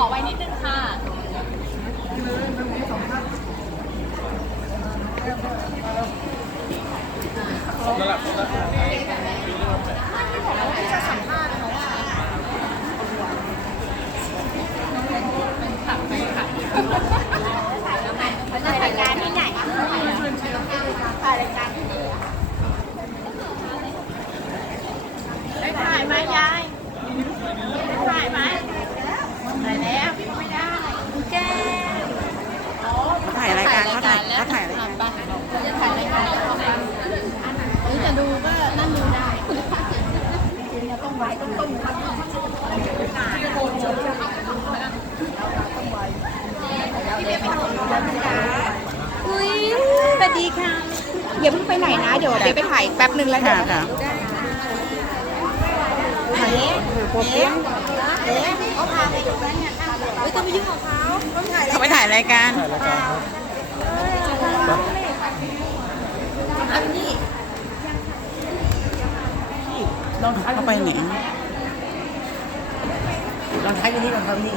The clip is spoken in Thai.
นะคะขอไว้นิดนึงค่ะถ่ายรายการที่ไหนถ่ายรายการที่ไหนได้ถ่ายไหมยายได้ถ่ายไหมถ่ายแล้วไม่ได้แก้ ถ่ายรายการเขาถ่ายเขาถ่ายรายการ เราจะถ่ายรายการแล้วเข้าไปหรือจะดูก็นั่งดูได้ ต้องไว้ต้องต้นอุ้ยสวัสดีค่ะอย่าเพิ่งไปไหนนะ เดี๋ยวเดี๋ยวไปถ่ายแป๊บนึงแล้วเดี๋ค่ะยวค่ะถ่ายโปรเปี๊ยะเขาพาไปตรงนั้นเนี่ยเฮ้ยจะไปยุ่งกับเขาต้องถ่ายเขาไปถ่ายรายการ ลองใช้เข้าไปไหนลองใช้ตรงนี่ลองทำนี่